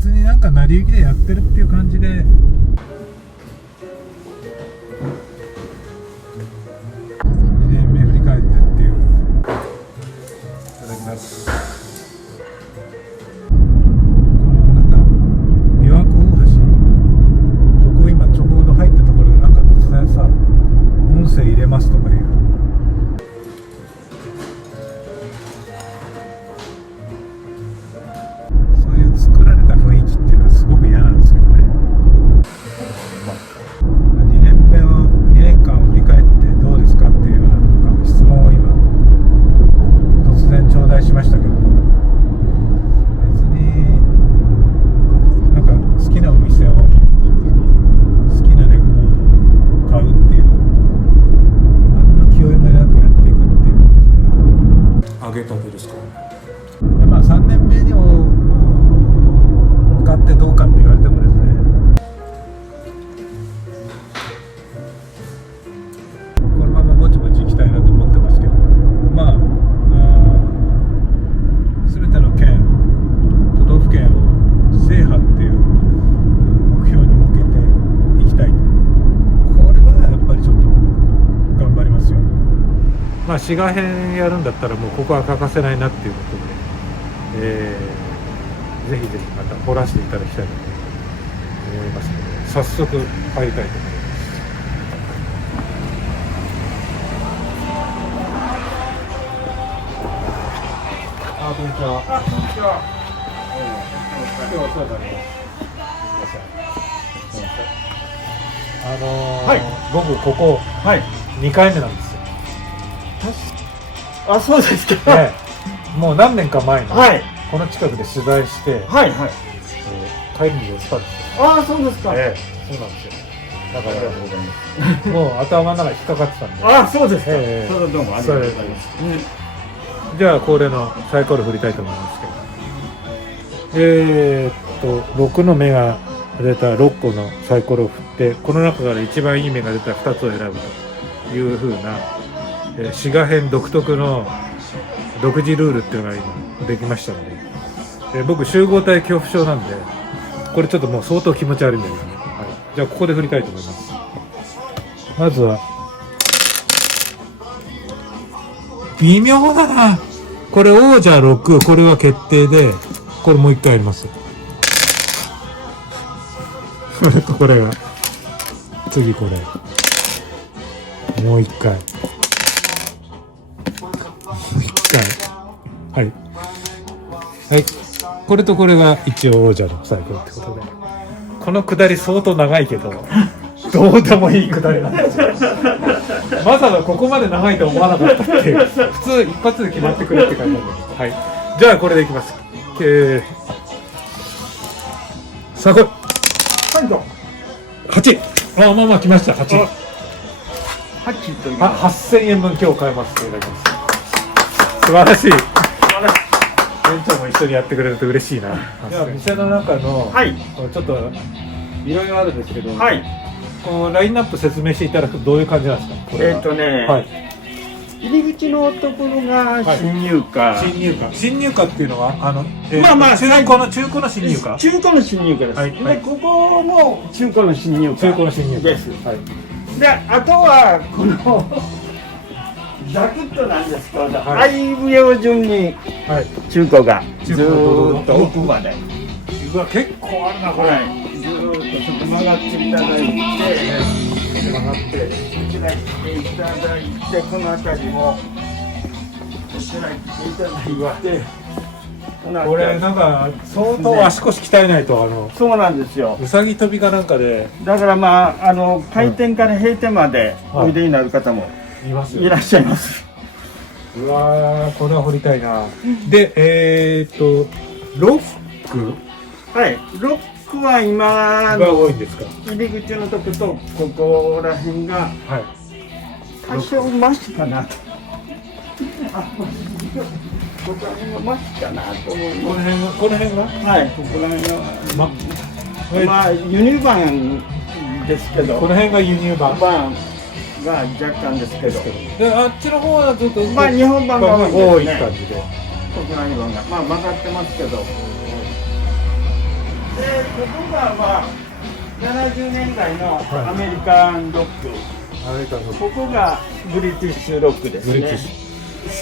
別になんか成り行きでやってるっていう感じで、2年目振り返ってっていう。いただきます。このなんか琵琶湖大橋、ここ今ちょうど入ったところでなんか突然さ、音声入れますとかいう。作られた雰囲気っていうのはすごく嫌なんですけどね。2年間を振り返ってどうですかっていうような、なんか質問を今突然頂戴しましたけど、別になんか好きなお店を好きなレコードを買うっていうのを何の気負いもなくやっていくっていう感じで。揚げたてですか。でまあ3年目にも向かってどうかって言われてもですね、このままぼちぼち行きたいなと思ってますけど、まあ全ての県都道府県を制覇っていう目標に向けていきたいと。これはやっぱりちょっと頑張りますよ。まあ滋賀編やるんだったらもうここは欠かせないなっていうことで、ぜひぜひまた掘らせていただきたいなと思いますので、早速入りたいと思います。こんにちは。こんにちは。今日はお世話になります。はい、僕ここ2回目なんですよ。あ、そうですか。ね、もう何年か前の、この近くで取材して、帰りに寄ったんですよ。ああ、そうですか。そうなんですよ。だからもう頭の中に引っかかってたんで。ああ、そうですか。それはどうもありがとうございます。じゃあ恒例のサイコロ振りたいと思いますけど、6の目が出た6個のサイコロを振って、この中から一番いい目が出た2つを選ぶという風な、滋賀編独特の独自ルールっていうのが今できましたので、僕集合体恐怖症なんで、これちょっともう相当気持ち悪いんだけどね。じゃあここで振りたいと思います。まずは微妙だな。これ王者6、これは決定で、これもう一回やります。これとこれが。次これ。もう一回。もう一回。はい。はい。これとこれが一応王者のサイコロってことで。この下り相当長いけど、どうでもいい下りなんですよ。まさかここまで長いと思わなかったっていう、普通一発で決まってくれって感じなんだけど、はい。じゃあこれでいきます。さあこい。8。あ、まあまあ来ました。8。8という。8000円分今日買えますっていただきます。素晴らしい。店長も一緒にやってくれると嬉しいな。では店の中の、ちょっといろいろあるんですけど、こうラインナップ説明していただくとどういう感じなんですか。入り口のところが新入荷。新入荷っていうのはまあ中古の新入荷。中古の新入荷です。でここも中古の新入荷。中古の新入荷です。であとはこのザクッとなんですけど、相上順に中古がずーっと奥まで。結構あるなこれ。ずーっとちょっと曲がっていただいて、曲がってこちら来ていただいて、この辺りもこちら来ていただいて、これなんか相当足腰鍛えないとそうなんですよ。うさぎ跳びかなんかで。だからまあ開店から閉店までおいでになる方もいらっしゃいます。うわー、これは掘りたいな。でロック。ロックは今が多いんですか。入り口のとことここら辺が多少マシかなと。ここら辺がマシかなと思います。この辺がここら辺がまあ輸入版ですけど、この辺が輸入版が若干ですけど、であっちの方はずっと日本版が多い感じで、国内版が曲がってますけど。がまあ70年代のアメリカンロック、アメリカのここがブリティッシュロックですね。ブリティッシ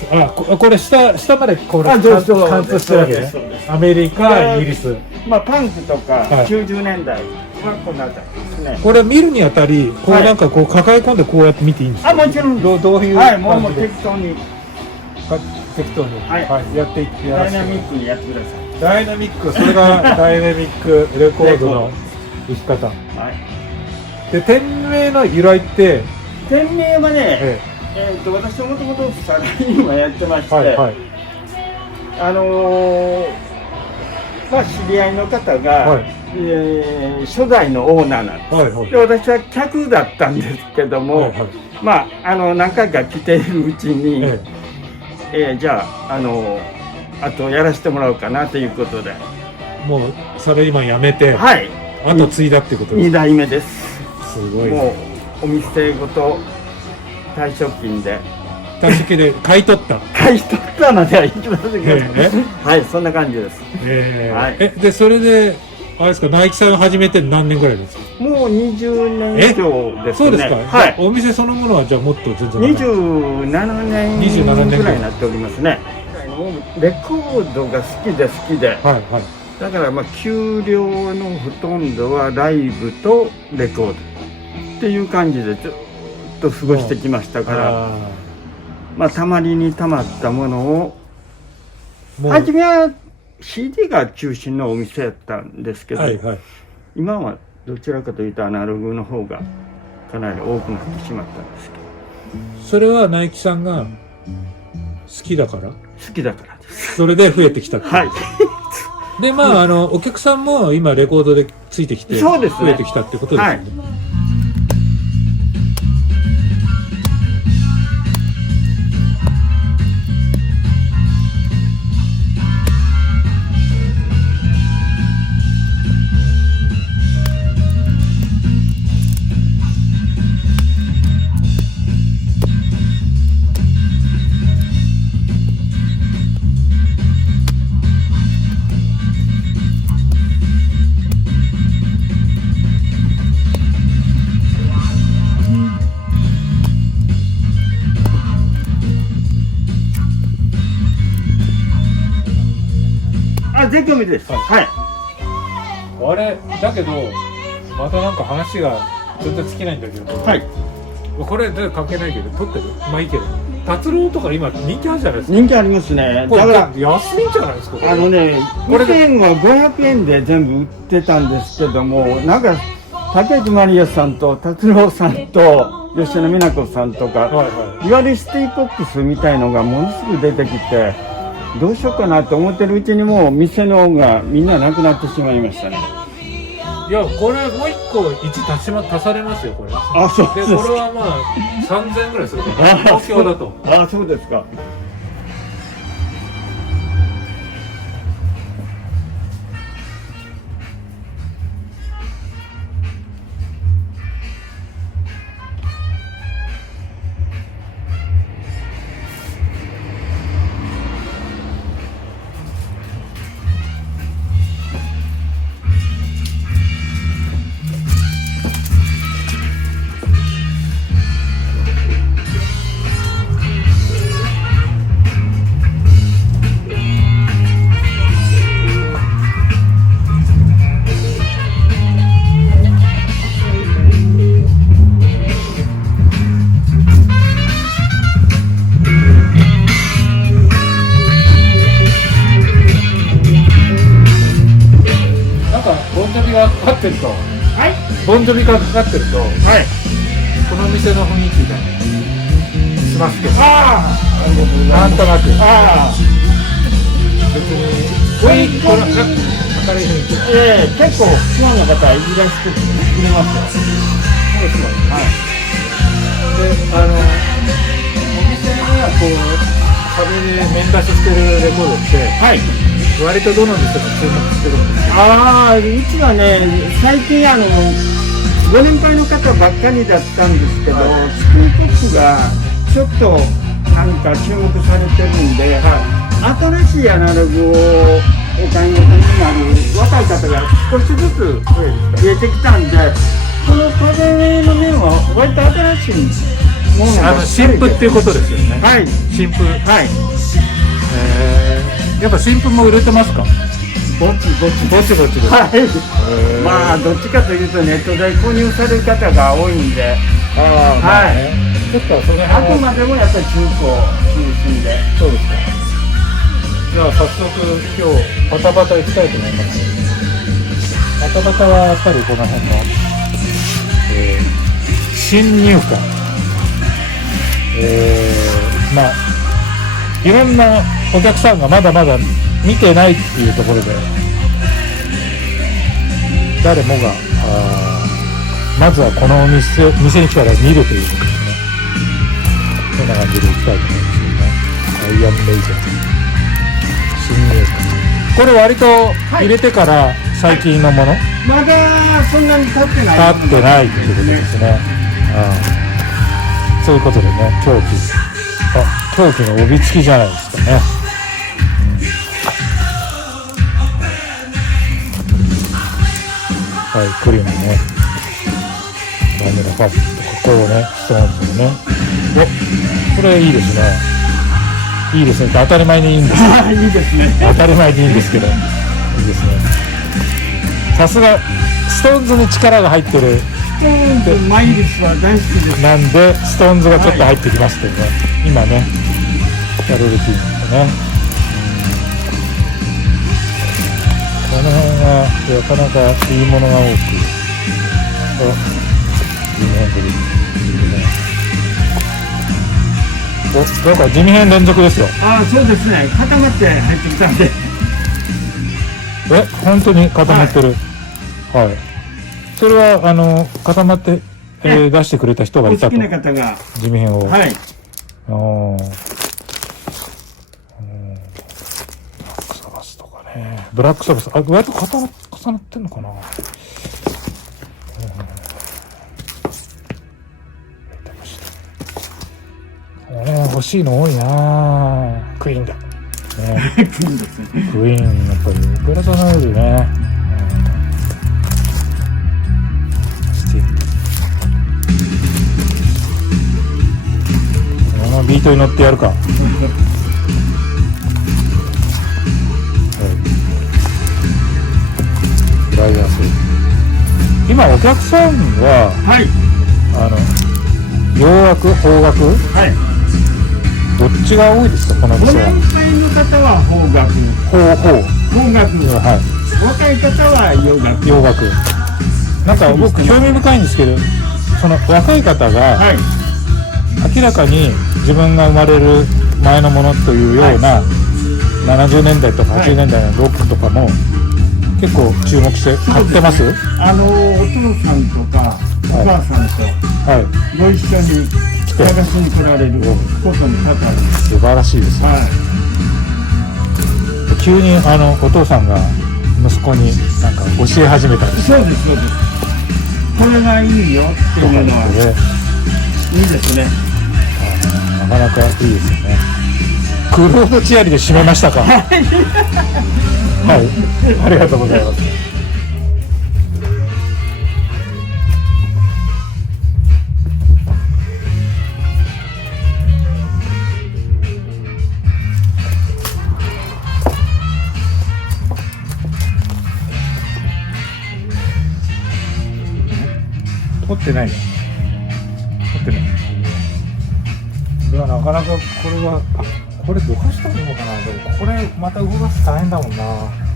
ュ。あ、これ下までこれあそうそう貫通してるわけねそうです。アメリカ、イギリス。まあパンクとかはい90年代はこの辺りですね。これ見るにあたり、こうはいなんかこう抱え込んでこうやって見ていいんですか？あ、もちろん。どういうはい、もう感じで適当に適当に、はいやっていってやらダイせてナミックにやってください。ダイナミック、それがダイナミックレコードの弾き方。はい。で、店名の由来って、店名はね、え私はもともとサラリーマンやってまして、はいはいまあ知り合いの方が、はい初代のオーナーなんです。はいはいで私は客だったんですけども、はいはいまあ何回か来ているうちに、えじゃああとやらせてもらおうかなということで、もうサラリーマン辞めて、はい、あと継いだってことで2代目です。す。すごい。もうお店ごと退職金で確かで買い取った。買い取ったのではいきませんけど、えはいそんな感じです。はいで、それで、あれですか、ナイキさんを始めて何年ぐらいですか？もう20年以上ですね。そうですか。はい。お店そのものはじゃあもっと全然長い。 27年ぐらいになっておりますね。レコードが好きで好きで、はいはい。だからまあ給料のほとんどはライブとレコードっていう感じでずっと過ごしてきましたから、あまあたまりにたまったものを、ーもう初めは CD が中心のお店やったんですけど、はいはい。今はどちらかというとアナログの方がかなり多くなってしまったんですけど、それはナイキさんが好きだから、好きだからです。それで増えてきたっていう。はい。で、まあ、お客さんも今レコードでついてきて、そうですね増えてきたってことですよね。あ、全組です。はいはい。あれ、だけど、またなんか話が全然尽きないんだけど、はい。これ関係ないけど、撮ってるまあいいけど、達郎とか今人気あるじゃないですか。人気ありますね。これだから、安いんじゃないですか、これこれ以前は500円で全部売ってたんですけども、なんか、竹内まりやさんと達郎さんと吉野美奈子さんとか、はいはいわゆるシティポップスみたいのがものすごく出てきて、どうしようかなと思ってるうちにもう店の方がみんななくなってしまいましたね。いや、これもう一個1足されますよ、これ。あ、そうで、ですか。これはまあ、3000円ぐらいするかな。あ東京だと。あ、そうですか。なんか、ボンジョビがかかってると、はい。ボンジョビがかかってると、はい。この店の雰囲気がしますけど、ああ、ありがとうございます。なんとなく、ああ。別に、雰囲気、この明るい雰囲気。結構ファンの方いらしてくれますよ。そうですか。はい。で、お店がこう、壁で面出ししてるレコードって、はい。割とどの店も注目してるんですよ。ああ、うちはね、最近ご年配の方ばっかりだったんですけど、シティポップがちょっとなんか注目されてるんで、新しいアナログをお買い求めになる若い方が少しずつ増えてきたんで、この壁の面は割と新しいものが新婦っていうことですよね。はい、新婦。はい、やっぱ新婦も売れてますか？ぼちぼちぼちぼちです。はい、まあどっちかというとネットで購入される方が多いんで、はい。ちょっとそのあ辺を。くまでもやっぱり中古中心で。そうですか。じゃあ早速今日バタバタ行きたいと思います。バタバタはやっぱりこの辺の、新入館、まあいろんなお客さんがまだまだ見てないっていうところで、誰もがまずはこの店に来たら見るということですね。こんな感じで行きたいと思いますけどね。アイアンメイジャー新入館、これ割と入れてから最近のもの、まだそんなに経ってない。経ってないっていうことですね。そういうことでね、狂気の帯付きじゃないですかね。はい、クリームね、バニラファッシこれをね、ストーンズね、これいいですね。いいですね。当たり前にいいんですけど。いいですね。当たり前にいいんですけど、いいですね。さすがストーンズに力が入ってる。ストーンズマイリスは大好きです。なんでストーンズがちょっと入ってきますけどね。今ね、キャロル・キングとね。この辺はなかなかいいものが多く、ジミヘンドリック。だから地味編連続ですよ。ああ、そうですね。固まって入ってきたんで。本当に固まってる。はい。それは固まって、出してくれた人がいたと。お好きな方が。地味編を。はい。ブラックサバスとかね。ブラックサバス、割と重なってんのかな。欲しいの多いな。クイーンだ、ね、クイーンですね。クイーンやっぱりオペラ座のよりね、このままビートに乗ってやるか。ドライヤース今お客さんは、はい、洋楽、邦楽、はい、どっちが多いですか、この店は。ご年配の方は邦楽、邦楽、はい、若い方は洋楽。洋楽。なんか僕興味深いんですけど、その若い方が、はい、明らかに自分が生まれる前のものというような、70年代とか80年代のロックとかも結構注目して買ってます？お父さんとかお母さんとご一緒に探しに来られることも多々あります。素晴らしいですね。急にお父さんが息子になんか教え始めたりして。そうですそうです。これがいいよっていうのはいいですね。なかなかいいですよね。クロードチアリで締めましたか。はい、ありがとうございます。撮ってないよ。撮ってない。これはなかなかこれはこれどかしたらいいのかな。でもこれまた動かす大変だもんな。